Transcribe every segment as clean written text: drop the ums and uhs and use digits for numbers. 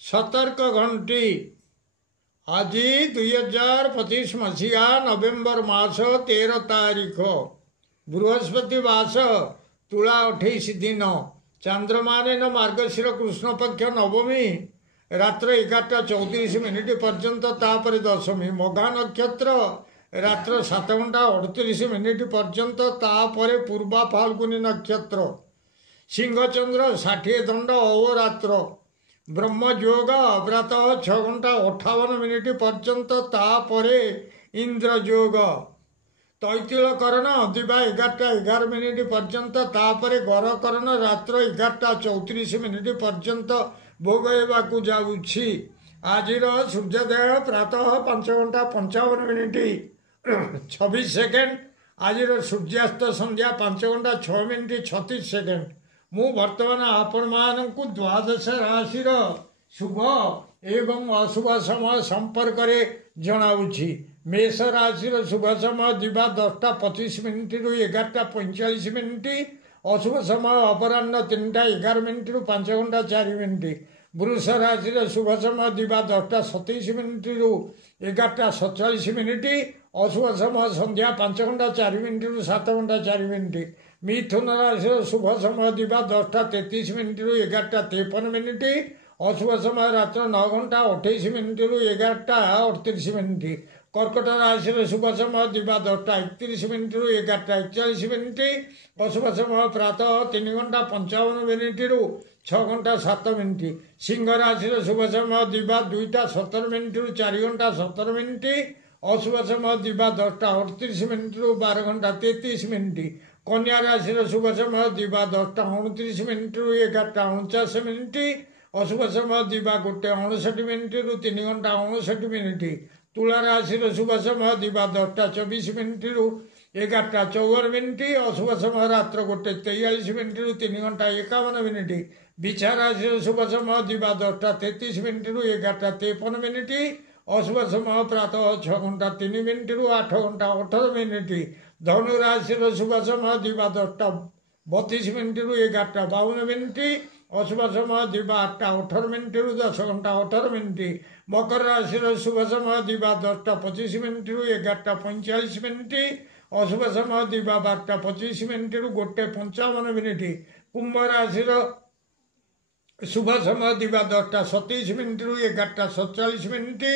सतर्क घंटी आज 2025 मसीहा नवेम्बर मास 13 तारीख बृहस्पति मास तुला 28 दिन चंद्रमान मार्गशीर कृष्ण पक्ष नवमी रात्र 11:34 पर्यंत तापर दशमी मघा नक्षत्र रात्र 7:38 पर्यंत तापर पूर्वा फाल्गुनी नक्षत्र सिंहचंद्र 60 दंड अहोरात्र ब्रह्मयोग प्रातः 6:58 पर्यंत तापरे इंद्रयोग तैतिलकरण दिवा 11:11 पर्यंत तापरे गरकरण रात्र 11:34 पर्यंत भोग हेबाकु जाउछि। आजिर सूर्योदय प्रातः 5:55 26 सेकेंड आजिर सूर्यास्त संध्या 5:06 36 सेकेंड। मु वर्तमान आपण मानकु द्वादश राशि शुभ एवं अशुभ समय संपर्क रे जणाउछि। मेष राशि शुभ समय दिवा 10:25 रु 11:45 अशुभ समय अपराह्न 3:11 रु 5:04। वृष राशि शुभ समय दिवा 10:27 रु 11:47 अशुभ समय संध्या 5:04 रु 7:04। मिथुन राशि शुभ समय दिवा 10:33 रु 11:53 अशुभ समय रात्र 9:28 रु 11:38। कर्कट राशि शुभ समय दिवा 10:31 रु 11:41 अशुभ समय प्रातः 3:55 रु 6:07। सिंह राशि शुभ समय दिवा 2:17 रु 4:17 अशुभ समय दिवा 10:38 रु 12:33। कन्या राशि शुभ समय दिवा 10:29 रु 11:49 अशुभ समय दिवा 1:59 रु 3:59। तुला राशि शुभ समय दिवा 10:24 रु 11:54 अशुभ समय रात्र 1:43 रु 3:51। बिछा राशि शुभ समय दिवा 10:33 रु 11:53 अशुभ समय प्रातः 6:03 रु 8:18। धनु राशि शुभ समय दिवा 10:32 रु 11:52 अशुभ समय दिवा 8:18 रु 10:18। मकर राशि शुभ समय दिवा 10:25 रु 11:45 अशुभ समय दिवा 12:25 रु 1:55। कुंभ राशि शुभ समय दिवा 10:27 रु 11:47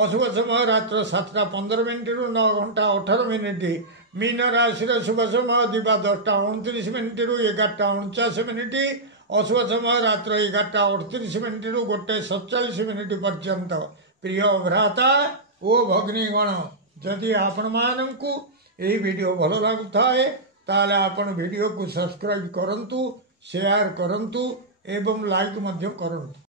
अशुभ समय रात्र 7:15 रु 9:18। मीन राशि शुभ समय दिवा 10:29 रु 11:49 अशुभ समय रात्र 11:38 रु 1:47 पर्यंत। प्रिय भ्राता ओ भगिनीगण जदि आपण मानकु एही वीडियो भल लागुथाए ताले आपण वीडियो को सब्सक्राइब करंतु शेयर करंतु एवं लाइक मध्य करंतु।